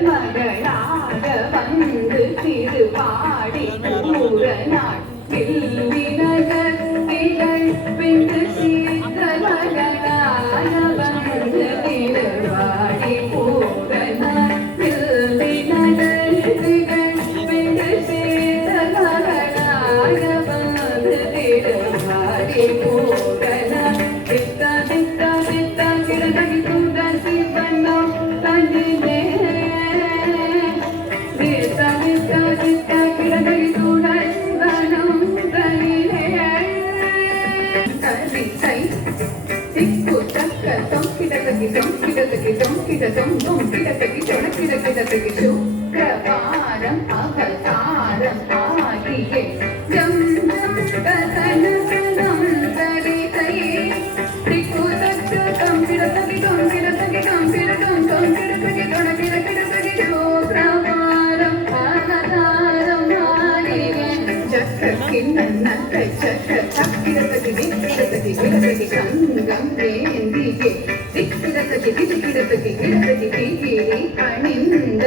மகளாக வந்து திருவாடி பூரநாள் நகர் திகழ் பிந்து சீத மகளாக வந்து திருவாடி பூரநாள் நகர் திகழ் பிந்து சீத மகளாக வந்து திருவாடி பூரநாள் வித்தா வித்தா வித்தா கிடகி தூதர் சிவனோ தன்னிலே சுக்கிரவாரம் அவதாரம் ஆகியே ஜம் ஜம் கதன கதம் தரிதையே திக்குதக்கு கம் கிடதகி கம் கிடதகி கம் கிடதம் கம் கிடதகி தொட கிடதகி சுக்கிரவாரம் அவதாரம் ஆகியே சக்கக்கிண்ணன்னை சக்க தக்கிடதகி திக்கிடதகி கிடதகி சங்கம் வேந்தியே திக்கிடதகி திக்கிடதகி கிடதகி கிரி பணிந்த